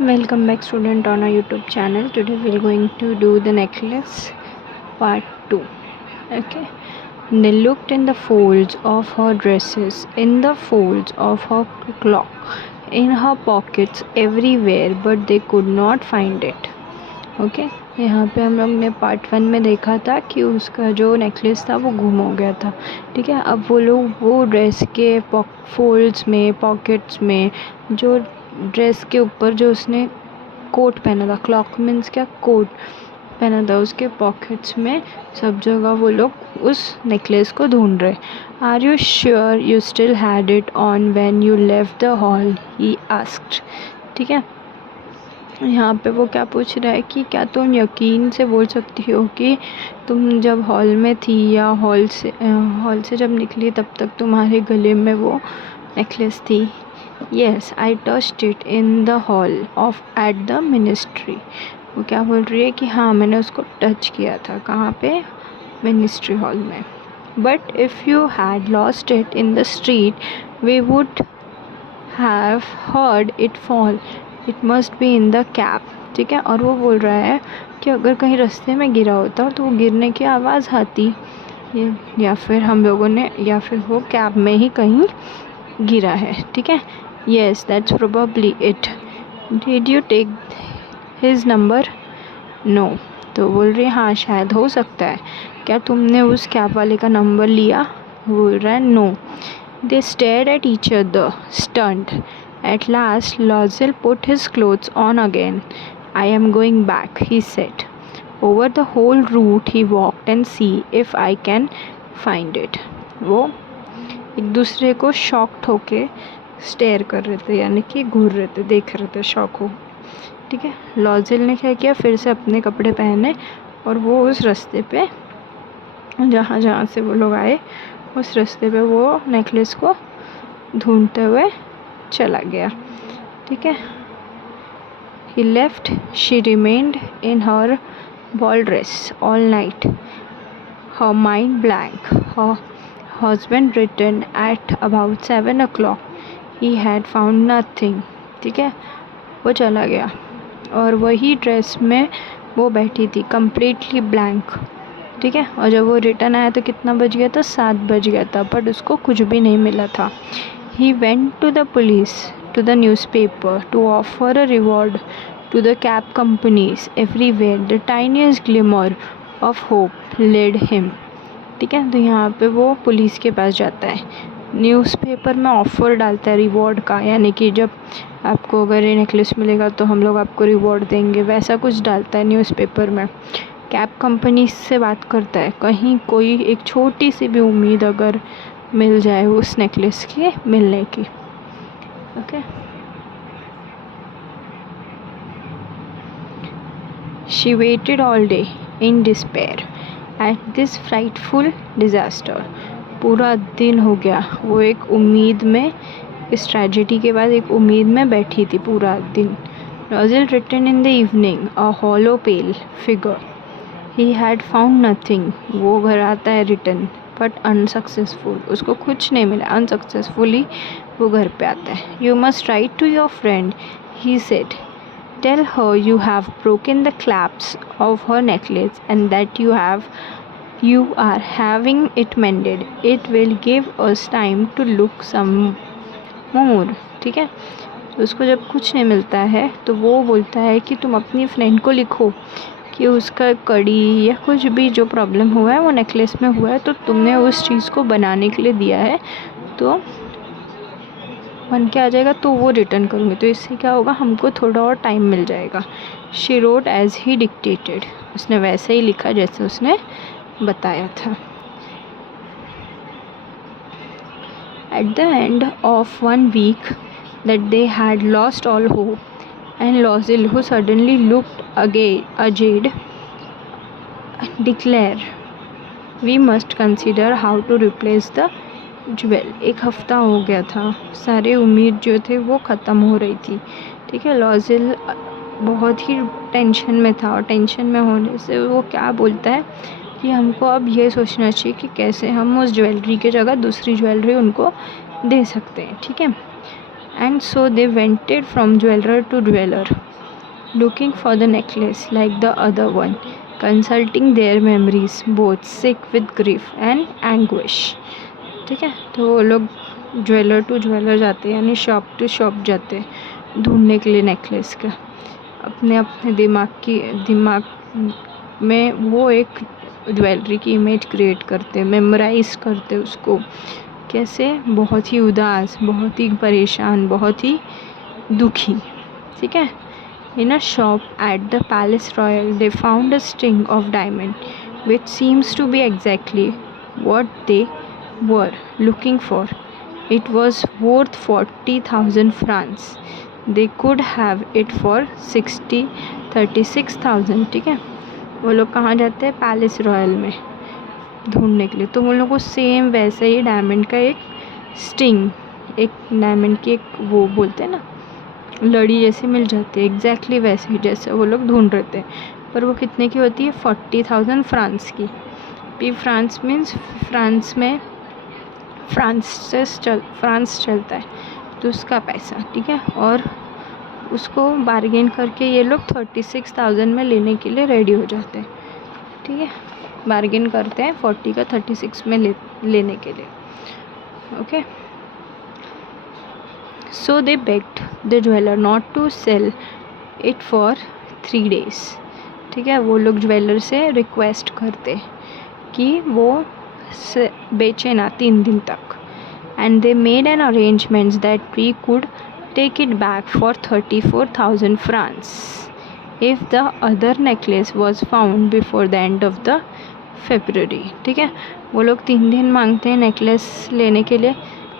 Welcome back student on our YouTube channel. Today we are going to do the necklace part 2. Okay. They looked in the folds of her dresses, in the folds of her cloak, in her pockets, everywhere, but they could not find it. Okay यहाँ पे हम लोग ने part 1 में देखा था कि उसका जो नेकलेस था वो गुम हो गया था। ठीक है, अब वो लोग वो ड्रेस के फोल्ड्स में, पॉकेट्स में, जो ड्रेस के ऊपर जो उसने कोट पहना था, क्लॉक मीन्स क्या, कोट पहना था, उसके पॉकेट्स में सब जगह वो लोग उस नेकलेस को ढूंढ रहे। Are you sure you still had it on when you left the hall, he asked. ठीक है, यहाँ पे वो क्या पूछ रहा है कि क्या तुम यकीन से बोल सकती हो कि तुम जब हॉल में थी या हॉल से जब निकली तब तक तुम्हारे गले में वो नेकलेस थी। Yes, I touched it in the hall of at the ministry. वो क्या बोल रही है कि हाँ, मैंने उसको टच किया था। कहाँ पे? मिनिस्ट्री हॉल में। But if you had lost it in the street we would have heard it fall, it must be in the cab. ठीक है, और वो बोल रहा है कि अगर कहीं रास्ते में गिरा होता तो वो गिरने की आवाज़ आती, या फिर हम लोगों ने, या फिर वो कैब में ही कहीं गिरा है। ठीक है, yes that's probably it. Did you take his number? No. तो बोल रही है हाँ, शायद हो सकता है। क्या तुमने उस कैब वाले का नंबर लिया? बोल रहा है no. They stared at each other, stunned. At last, Lozel put his clothes on again. I am going back, he said. Over the whole route he walked and see if I can find it. वो एक दूसरे को shocked होके stair कर रहे थे, यानी कि घूर रहे थे, देख रहे थे शॉक हो। ठीक है, लॉजिल ने क्या किया, फिर से अपने कपड़े पहने और वो उस रास्ते पे जहाँ से वो लोग आए उस रास्ते पे वो नेकलेस को ढूंढते हुए चला गया। ठीक है, he left, she remained in her ball dress all night, her mind blank, her husband return at about 7 o'clock, he had found nothing. ठीक है, वो चला गया और वही ड्रेस में वो बैठी थी, कम्प्लीटली ब्लैंक। ठीक है, और जब वो रिटर्न आया तो कितना बज गया था? 7 बज गया था, बट उसको कुछ भी नहीं मिला था। He went to the police, to the newspaper, to offer a reward to the cab companies, everywhere the tiniest glimmer of hope led him. ठीक है, तो यहाँ पे वो पुलिस के पास जाता है, न्यूज़पेपर में ऑफ़र डालता है रिवॉर्ड का, यानी कि जब आपको अगर ये नेकलेस मिलेगा तो हम लोग आपको रिवॉर्ड देंगे, वैसा कुछ डालता है न्यूज़पेपर में। कैब कंपनी से बात करता है, कहीं कोई एक छोटी सी भी उम्मीद अगर मिल जाए उस नेकलेस के मिलने की। Okay, she weighted all day in despair at this frightful disaster. पूरा दिन हो गया वो एक उम्मीद में, इस ट्रेजेडी के बाद एक उम्मीद में बैठी थी पूरा दिन। Lozel returned in the evening, a hollow pale figure. He had found nothing. वो घर आता है रिटर्न, बट अनसक्सेसफुल, उसको कुछ नहीं मिला, अनसक्सेसफुली वो घर पे आता है। You must write to your friend, he said. Tell her you have broken the clasps of her necklace and that you are having it mended. It will give us time to look some more. ठीक है, तो उसको जब कुछ नहीं मिलता है तो वो बोलता है कि तुम अपनी फ्रेंड को लिखो कि उसका कड़ी या कुछ भी जो प्रॉब्लम हुआ है वो नेकलेस में हुआ है, तो तुमने उस चीज़ को बनाने के लिए दिया है, तो बन के आ जाएगा तो वो रिटर्न करूँगी, तो इससे क्या होगा, हमको थोड़ा और टाइम मिल जाएगा। She wrote as he dictated, उसने वैसे ही लिखा जैसे उसने बताया था। At the end of 1 week that they had lost all hope, and Lozel, who suddenly looked aged, declared, "We must consider how to replace the jewel." 1 हफ्ता हो गया था, सारे उम्मीद जो थे वो ख़त्म हो रही थी। ठीक है, लॉजिल बहुत ही टेंशन में था, और टेंशन में होने से वो क्या बोलता है कि हमको अब ये सोचना चाहिए कि कैसे हम उस ज्वेलरी की जगह दूसरी ज्वेलरी उनको दे सकते हैं। ठीक है, And so they went from jeweler to jeweler, looking for the necklace like the other one, consulting their memories, both sick with grief and anguish. ठीक है, तो वो लोग ज्वेलर टू ज्वेलर जाते हैं, यानी शॉप टू शॉप जाते हैं ढूंढने के लिए नेकलेस का। अपने अपने दिमाग में वो एक ज्वेलरी की इमेज क्रिएट करते, मेमोराइज करते उसको। कैसे? बहुत ही उदास, बहुत ही परेशान, बहुत ही दुखी। ठीक है। In a shop at the Palace Royal, they found a string of diamond, which seems to be exactly what they were looking for. It was worth 40,000 francs. They could have it for 36,000. ठीक है। वो लोग कहाँ जाते हैं? Palace royal में ढूंढने के लिए। तो वो लोग को सेम वैसे ही डायमंड का एक स्टिंग, एक डायमंड की एक वो बोलते हैं ना लड़ी जैसे मिल जाती है, एग्जैक्टली वैसे ही जैसे वो लोग ढूंढ रहे थे। पर वो कितने की होती है? 40,000 फ्रांस की। भी फ्रांस मीन्स फ्रांस में फ्रांस चलता है तो उसका पैसा। ठीक है। और उसको बार्गेन करके ये लोग 36,000 में लेने के लिए रेडी हो जाते हैं। ठीक है। बार्गेन करते हैं 40 का 36 में लेने के लिए। Okay. So they begged the jeweler not to sell it for 3 days. ठीक है। वो लोग ज्वेलर से रिक्वेस्ट करते कि वो बेचे ना 3 दिन तक। And they made an arrangement that we could take it back for 34,000 francs if the other necklace was found before the end of the February. ठीक है। वो लोग 3 दिन मांगते हैं नेकलेस लेने के लिए।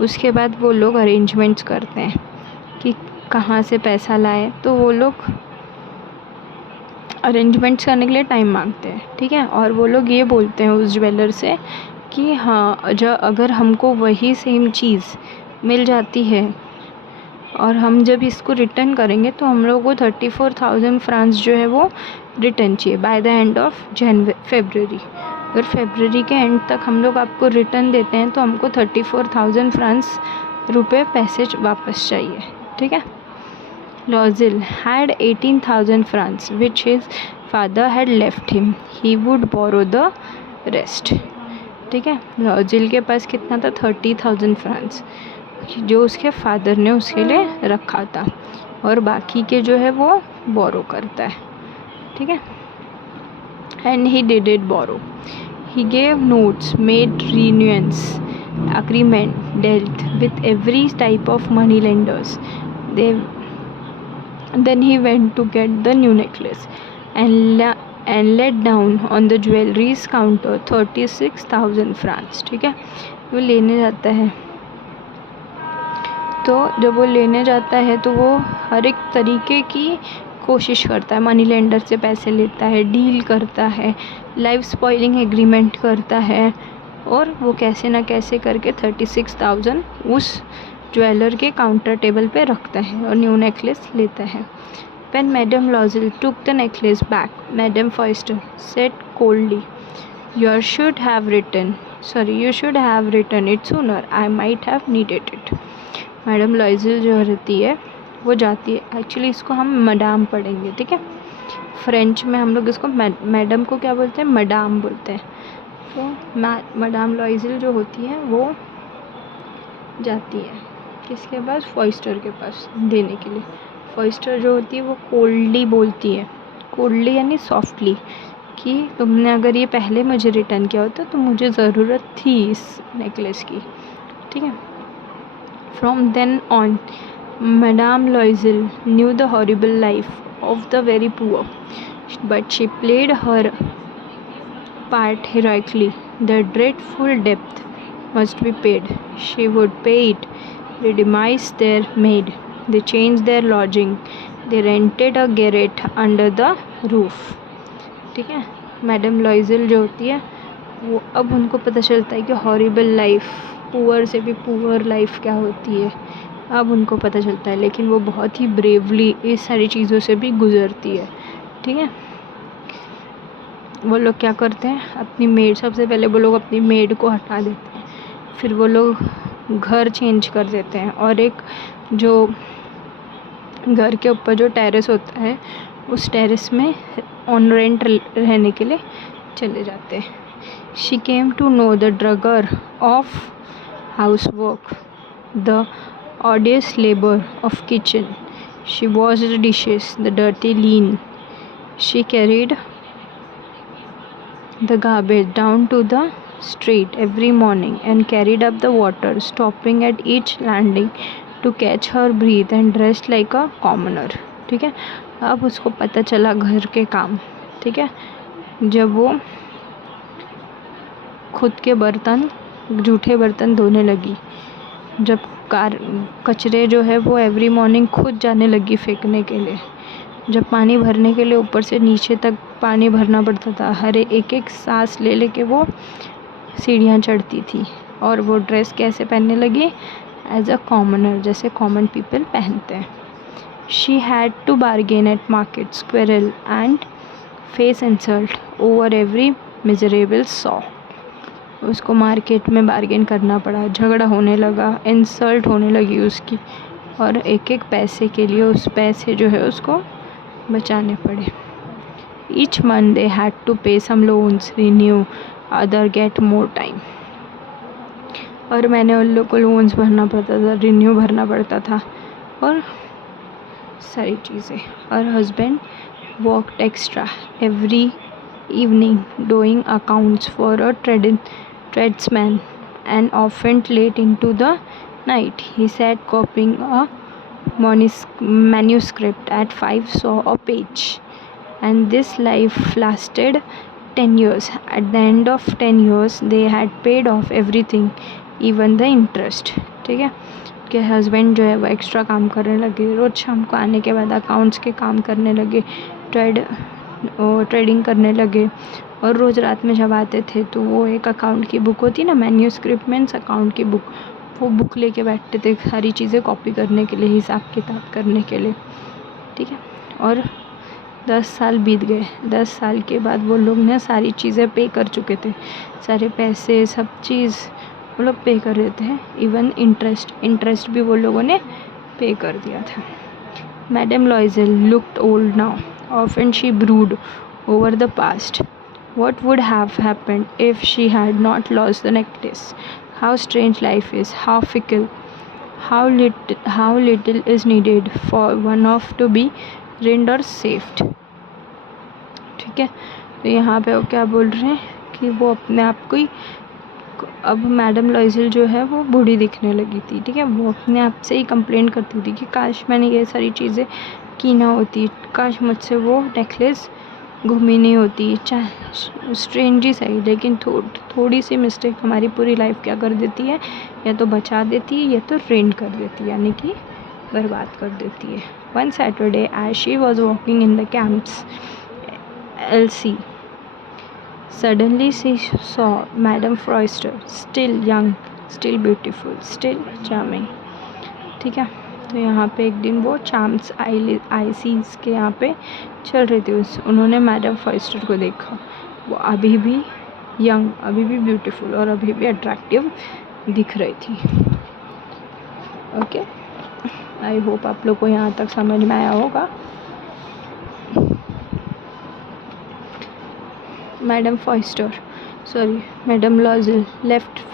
उसके बाद वो लोग अरेंजमेंट्स करते हैं कि कहाँ से पैसा लाए। तो वो लोग अरेंजमेंट्स करने के लिए टाइम मांगते हैं। ठीक है। और वो लोग ये बोलते हैं उस ज्वेलर से कि हाँ, अगर हमको वही सेम चीज़ मिल जाती है और हम जब इसको रिटर्न करेंगे तो हम लोग को 34,000 फ्रांस जो है वो रिटर्न चाहिए by the end of February. अगर फेब्रुअरी के एंड तक हम लोग आपको रिटर्न देते हैं तो हमको 34,000 फ्रांस रुपये पैसे वापस चाहिए। ठीक है। Loisel had 18,000 francs which his father had left him. He would borrow the rest. ठीक है। लॉजिल के पास कितना था? 30,000 फ्रांस जो उसके फादर ने उसके लिए रखा था, और बाकी के जो है वो बोरो करता है। ठीक है। And he did it borrow. He gave notes, made reunions, agreement, dealt with every type of money lenders. Then he went to get the new necklace and let down on the jewelry's counter 36,000 francs. ठीक है। वो लेने जाता है, तो जब वो लेने जाता है तो वो हर एक तरीके की कोशिश करता है, मनी लेंडर से पैसे लेता है, डील करता है, लाइफ स्पॉइलिंग एग्रीमेंट करता है, और वो कैसे ना कैसे करके 36,000 उस ज्वेलर के काउंटर टेबल पे रखता है और न्यू नेकलेस लेता है। When Madame Loisel took the necklace back, Madame Foster said coldly, You should have written it sooner. I might have needed it. Madam लॉइजल जो रहती है वो जाती है, एक्चुअली इसको हम मडाम पढ़ेंगे। ठीक है। फ्रेंच में हम लोग इसको मैडम को क्या बोलते हैं? मडाम बोलते हैं। तो मडाम लॉइजल जो होती है वो जाती है किसके पास? फॉइस्टर के पास देने के लिए। फॉइस्टर जो होती है वो कोल्डली बोलती है, कोल्डली यानी सॉफ्टली, कि तुमने अगर ये पहले मुझे रिटर्न किया होता तो मुझे ज़रूरत थी इस नेकलेस की। ठीक है। From then on, Madame Loisel knew the horrible life of the very poor, but she played her part heroically. The dreadful debt must be paid. She would pay it. They demised their maid. They changed their lodging. They rented a garret under the roof. ठीक है। Madam लॉइजल जो होती है वो अब उनको पता चलता है कि हॉरिबल लाइफ, पुअर से भी पुअर लाइफ क्या होती है, अब उनको पता चलता है। लेकिन वो बहुत ही ब्रेवली इस सारी चीज़ों से भी गुजरती है। ठीक है। वो लोग क्या करते हैं? अपनी मेड, सबसे पहले वो लोग अपनी मेड को हटा देते हैं, फिर वो लोग घर चेंज कर देते हैं और एक जो घर के ऊपर जो टेरेस होता है उस टेरेस में ऑन रेंट रहने के लिए चले जाते हैं. She came to know the drudgery of house work, the arduous labor of kitchen. She washed the dishes, the dirty linen. She carried the garbage down to the street every morning and carried up the water, stopping at each landing to catch her breath and dressed like a commoner. ठीक है. अब उसको पता चला घर के काम. ठीक है. जब वो खुद के बर्तन, जूठे बर्तन धोने लगी, जब कचरे जो है वो एवरी मॉर्निंग खुद जाने लगी फेंकने के लिए, जब पानी भरने के लिए ऊपर से नीचे तक पानी भरना पड़ता था, हर एक एक सांस ले लेके वो सीढ़ियाँ चढ़ती थी, और वो ड्रेस कैसे पहनने लगी, एज अ कॉमनर, जैसे कॉमन पीपल पहनते हैं. She had to bargain at market squirrel and face insult over every miserable sou. उसको मार्केट में बार्गेन करना पड़ा, झगड़ा होने लगा, इंसल्ट होने लगी उसकी, और एक एक पैसे के लिए उस पैसे जो है उसको बचाने पड़े. Each month they had to pay some loans, renew, other get more time. और मैंने उन लोग को लोन्स भरना पड़ता था, रिन्यू भरना पड़ता था, और सारी चीज़ें. और husband worked extra every evening doing accounts for a tradesman and often late into the night. He sat copying a manuscript at 5 saw a page, and this life lasted 10 years. At the end of 10 years they had paid off everything, even the interest. ठीक है. कि husband जो है वो extra काम करने लगे, रोज़ शाम को आने के बाद अकाउंट्स के काम करने लगे, ट्रेडिंग करने लगे, और रोज़ रात में जब आते थे तो वो एक अकाउंट की बुक होती ना, मैन्यूस्क्रिप्ट मीन्स अकाउंट की बुक, वो बुक लेके बैठते थे सारी चीज़ें कॉपी करने के लिए, हिसाब किताब करने के लिए. ठीक है. और 10 साल बीत गए. 10 साल के बाद वो लोग ने सारी चीज़ें पे कर चुके थे, सारे पैसे सब चीज़ वो लोग पे कर देते हैं, इवन इंटरेस्ट भी वो लोगों ने पे कर दिया था. Madam लॉइजल looked old now. Often she brooded over the past. What would have happened if she had not lost the necklace? How strange life is, how fickle, how little is needed for one of to be ruined or saved. ठीक है. तो यहाँ पे वो क्या बोल रहे हैं कि वो अपने आप को ही, अब मैडम लॉइजल जो है वो बूढ़ी दिखने लगी थी. ठीक है. वो अपने आप से ही कंप्लेंट करती थी कि काश मैंने ये सारी चीज़ें की ना होती, काश मुझसे वो नेकलेस घूमी नहीं होती. चाहे स्ट्रेंज ही सही, लेकिन थोड़ी सी मिस्टेक हमारी पूरी लाइफ क्या कर देती है, या तो बचा देती है या तो रेन कर देती है, यानी कि बर्बाद कर देती है. One Saturday as she was walking in the Champs Elysees, suddenly she saw Madame Forrester, still young, still beautiful, still charming. ठीक है. तो यहाँ पे एक दिन वो चार्म्स आईसीज के यहाँ पे चल रही थी, उन्होंने मैडम फॉरेस्टर को देखा. वो अभी भी यंग, अभी भी ब्यूटीफुल और अभी भी अट्रैक्टिव दिख रही थी. ओके. आई होप आप लोग को यहाँ तक समझ में आया होगा. Madame Forrester, Madame Loisel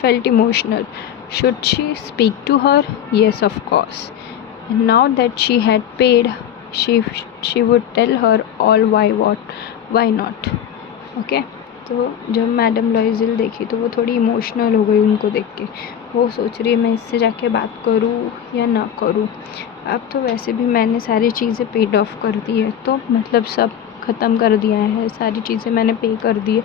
felt emotional. Should she speak to her? Yes, of course. And now that she had paid, she would tell her all why not. Okay. तो जब मैडम लॉइजल देखी तो वो थोड़ी इमोशनल हो गई उनको देख के. वो सोच रही है मैं इससे जाके बात करूँ या ना करूँ. अब तो वैसे भी मैंने सारी चीज़ें पेड ऑफ कर दी है, तो मतलब सब ख़त्म कर दिया है, सारी चीज़ें मैंने पे कर दी है,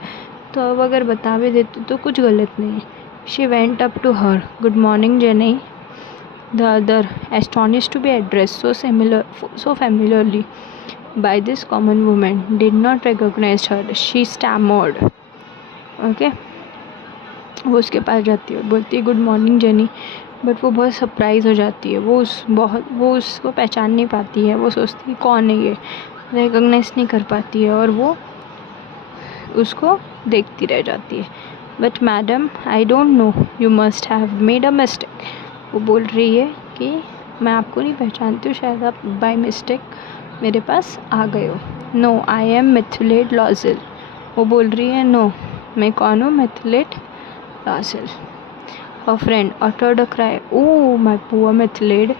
तो अब अगर बता भी देती तो कुछ गलत नहीं है. She went up to her. Good morning Jeanne. The other, astonished to be addressed so familiarly by this common woman, did not recognize her. She stammered. Okay. वो उसके पास जाती है और बोलती है गुड मॉर्निंग जेनी, बट वो बहुत surprise हो जाती है. वो उसको पहचान नहीं पाती है. वो सोचती है कौन है ये, रिकॉग्नाइज नहीं कर पाती है, और वो उसको देखती रह जाती है. But madam, I don't know, you must have made a mistake. वो बोल रही है कि मैं आपको नहीं पहचानती हूँ, शायद आप बाय मिस्टेक मेरे पास आ गए हो। No I am Mathilde Loisel. वो बोल रही है नो, मैं कौन हूँ? मिथिलेट लॉजल। Her friend uttered a cry. Oh, my poor Mithlid,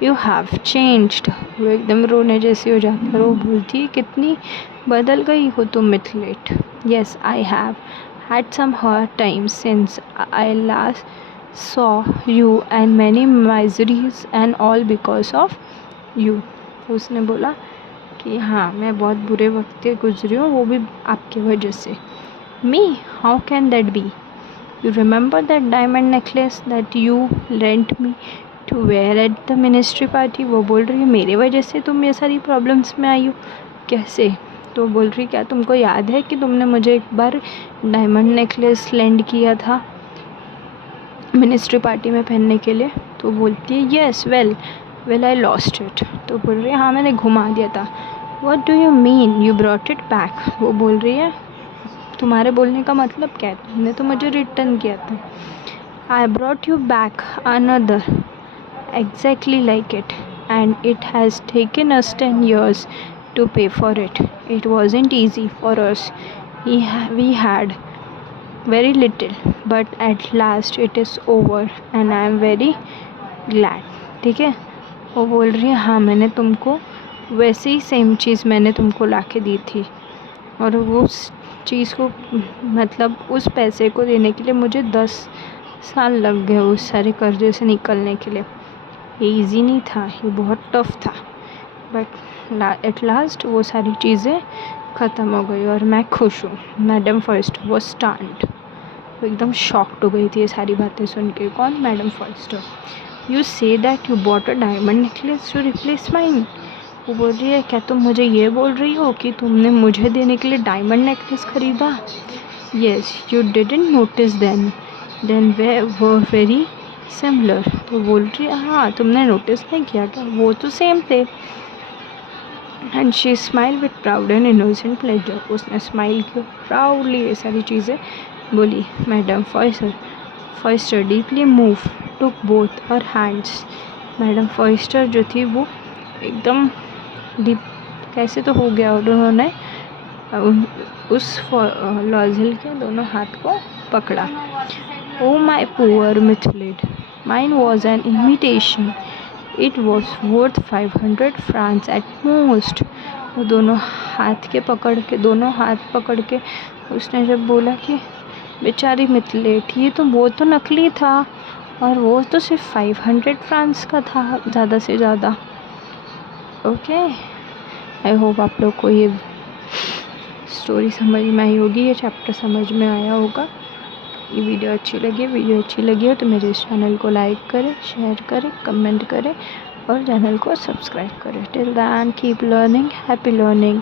you have changed. वो एकदम रोने जैसी हो जाती है और वो बोलती है कितनी बदल गई हो तुम मिथलेट। Yes, I have had some hard times since I last saw you and many miseries and all because of you. उसने बोला कि हाँ मैं बहुत बुरे वक्त से गुजरी हूँ, वो भी आपकी वजह से। Me? How can that be? You remember that diamond necklace that you lent me to wear at the ministry party? वो बोल रही है मेरे वजह से तुम ये सारी प्रॉब्लम्स में आई हो। कैसे? तो बोल रही क्या तुमको याद है कि तुमने मुझे एक बार डायमंड नेकलेस लेंड किया था मिनिस्ट्री पार्टी में पहनने के लिए? तो बोलती है yes well I lost it. तो बोल रही है हाँ मैंने घुमा दिया था। What do you mean you brought it back? वो बोल रही है तुम्हारे बोलने का मतलब क्या है? तुमने तो मुझे रिटर्न किया था। I brought you back another exactly like it and it has taken us 10 years to pay for it. It wasn't easy for us. We had very little, but at last it is over and I am very glad. ठीक है, वो बोल रही है हाँ मैंने तुमको वैसे ही सेम चीज़ मैंने तुमको ला के दी थी और वो चीज़ को मतलब उस पैसे को देने के लिए मुझे 10 साल लग गए उस सारे कर्जे से निकलने के लिए। ये ईजी नहीं था, ये बहुत टफ था, बट एट लास्ट वो सारी चीज़ें ख़त्म हो गई और मैं खुश हूँ। मैडम फर्स्ट वो स्टंट, वो एकदम शॉक्ड हो गई थी ये सारी बातें सुन के। कौन? Madam first. You say that you bought a diamond necklace to replace mine? वो बोल रही है क्या तुम मुझे ये बोल रही हो कि तुमने मुझे देने के लिए डायमंड नेकलेस ख़रीदा? Yes you didn't notice then they were very similar. तो बोल रही है हाँ तुमने नोटिस नहीं किया क्या, वो तो सेम थे। And she smile with proud and innocent pleasure. उसने स्माइल किया प्राउडली, ये सारी चीज़ें बोली। मैडम फर्स्टर डीपली मूव टुक बोथ हर हैंड्स। मैडम फर्स्टर जो थी वो एकदम डीप कैसे तो हो गया और उन्होंने उस लॉजल के दोनों हाथ को पकड़ा। Oh my poor Mathilde, mine was an imitation, it was worth 500 francs at most. वो दोनों हाथ पकड़ के उसने जब बोला कि बेचारी मिथलेट ये तो वो तो नकली था और वो तो सिर्फ 500 francs का था ज़्यादा से ज़्यादा। ओके, आई होप आप लोग को ये स्टोरी समझ में आई होगी, ये चैप्टर समझ में आया होगा। ये वीडियो अच्छी लगी हो तो मेरे इस चैनल को लाइक करें, शेयर करें, कमेंट करें और चैनल को सब्सक्राइब करें। Till then keep learning, happy learning.